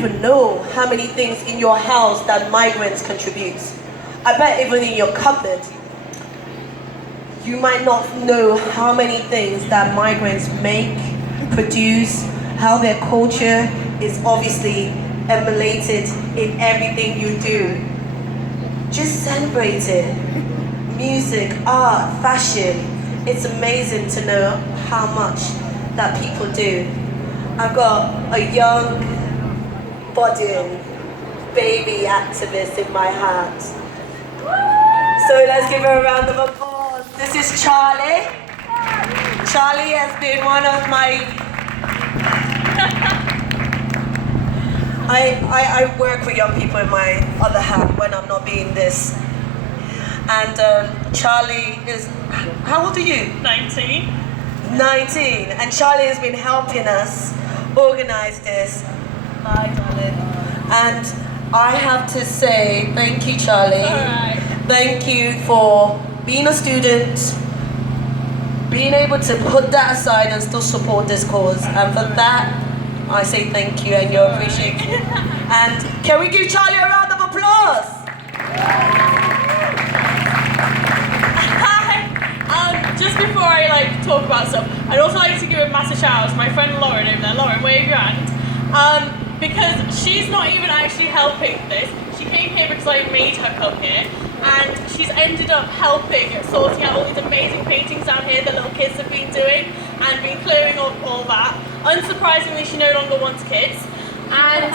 even know how many things in your house that migrants contribute. I bet even in your cupboard, you might not know how many things that migrants make, produce, how their culture is obviously emulated in everything you do. Just celebrate it. Music, art, fashion. It's amazing to know how much that people do. I've got a young, budding, baby activist in my heart. So let's give her a round of applause. This is Charlie. Charlie has been one of my... I work with young people in my other hat when I'm not being this. And Charlie is... How old are you? 19. 19. And Charlie has been helping us organize this. Bye, darling. And I have to say thank you, Charlie. All right. Thank you for being a student, being able to put that aside and still support this cause. And for that, I say thank you and you're appreciated. And can we give Charlie a round of applause? Just before I talk about stuff, I'd also like to give a massive shout out to my friend Lauren over there. Lauren, wave your hand. Because she's not even actually helping this. She came here because I made her come here, and she's ended up helping sorting out all these amazing paintings down here that little kids have been doing and been clearing up all that. Unsurprisingly, she no longer wants kids. And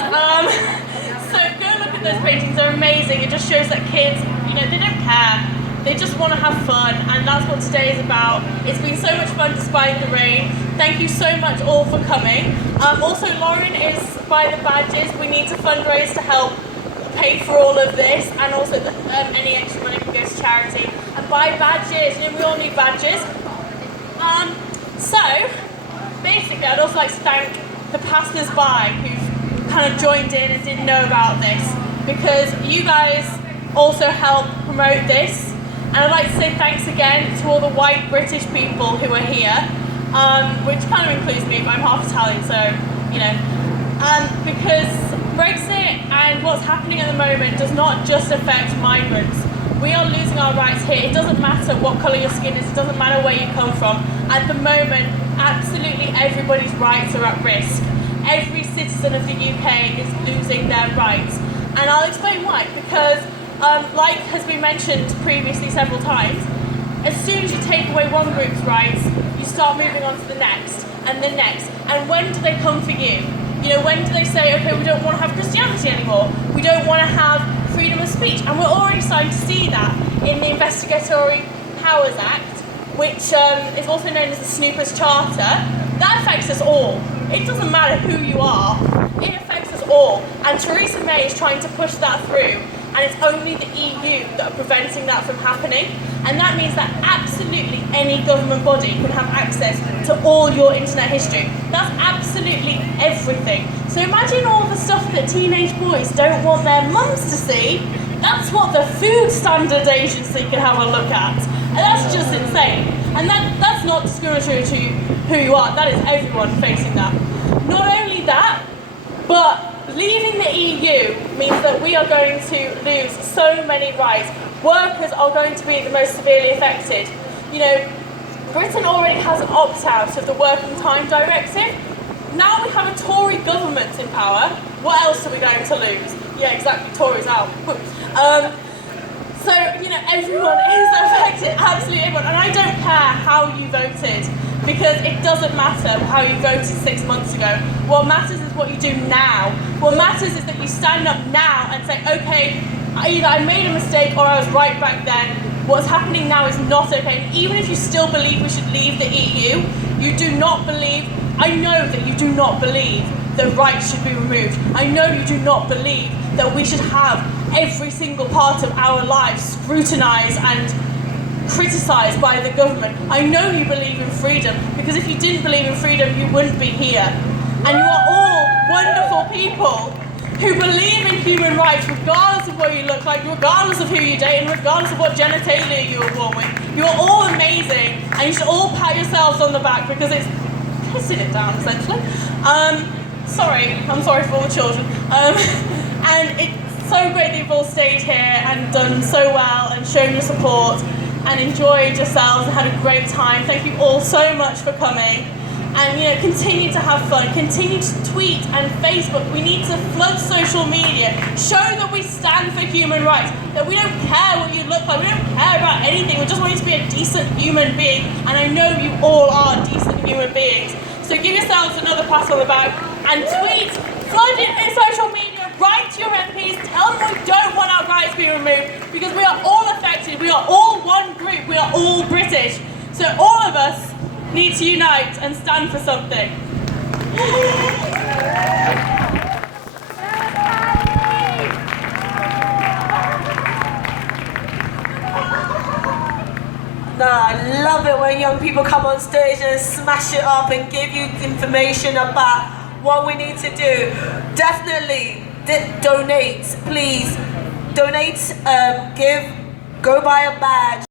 so go look at those paintings, they're amazing. It just shows that kids, they don't care. They just want to have fun, and that's what today is about. It's been so much fun despite the rain. Thank you so much all for coming. Also, Lauren is by the badges. We need to fundraise to help pay for all of this, and also any extra money can go to charity. And buy badges, we all need badges. So, basically, I'd also like to thank the passers-by who've kind of joined in and didn't know about this, because you guys also help promote this. And I'd like to say thanks again to all the white British people who are here, which kind of includes me, but I'm half Italian, so, because Brexit and what's happening at the moment does not just affect migrants. We are losing our rights here. It doesn't matter what colour your skin is, it doesn't matter where you come from. At the moment, absolutely everybody's rights are at risk. Every citizen of the UK is losing their rights. And I'll explain why, because like has been mentioned previously several times, as soon as you take away one group's rights, you start moving on to the next, and the next. And when do they come for you? When do they say, okay, we don't want to have Christianity anymore, we don't want to have freedom of speech? And we're already starting to see that in the Investigatory Powers Act, which is also known as the Snoopers Charter. That affects us all. It doesn't matter who you are, it affects us all. And Theresa May is trying to push that through. And it's only the EU that are preventing that from happening. And that means that absolutely any government body can have access to all your internet history. That's absolutely everything. So imagine all the stuff that teenage boys don't want their mums to see. That's what the Food Standards Agency can have a look at. And that's just insane. And that's not discriminatory to who you are. That is everyone facing that. Not only that, but leaving the EU means that we are going to lose so many rights. Workers are going to be the most severely affected. Britain already has an opt-out of the Working Time Directive. Now we have a Tory government in power. What else are we going to lose? Yeah, exactly, Tories out. So, everyone is affected, absolutely everyone. And I don't care how you voted, because it doesn't matter how you voted 6 months ago. What matters is what you do now. What matters is that you stand up now and say, okay, either I made a mistake or I was right back then. What's happening now is not okay. And even if you still believe we should leave the EU, you do not believe, I know that you do not believe that rights should be removed. I know you do not believe that we should have every single part of our lives scrutinised and criticised by the government. I know you believe in freedom, because if you didn't believe in freedom, you wouldn't be here. And you are all wonderful people who believe in human rights, regardless of what you look like, regardless of who you date, and regardless of what genitalia you were born with. You are all amazing, and you should all pat yourselves on the back, because it's pissing it down, essentially. sorry, I'm sorry for all the children. And it's so great that you've all stayed here and done so well and shown your support and enjoyed yourselves and had a great time. Thank you all so much for coming. And continue to have fun, continue to tweet and Facebook. We need to flood social media, show that we stand for human rights, that we don't care what you look like, we don't care about anything, we just want you to be a decent human being, and I know you all are decent human beings. So give yourselves another pat on the back and tweet, flood it in social media, write to your MPs, tell them we don't want our rights to be removed, because we are all affected, we are all one group, we are all British. So all of us need to unite and stand for something. No, I love it when young people come on stage and smash it up and give you information about what we need to do. Definitely donate, please. Donate, give, go buy a badge.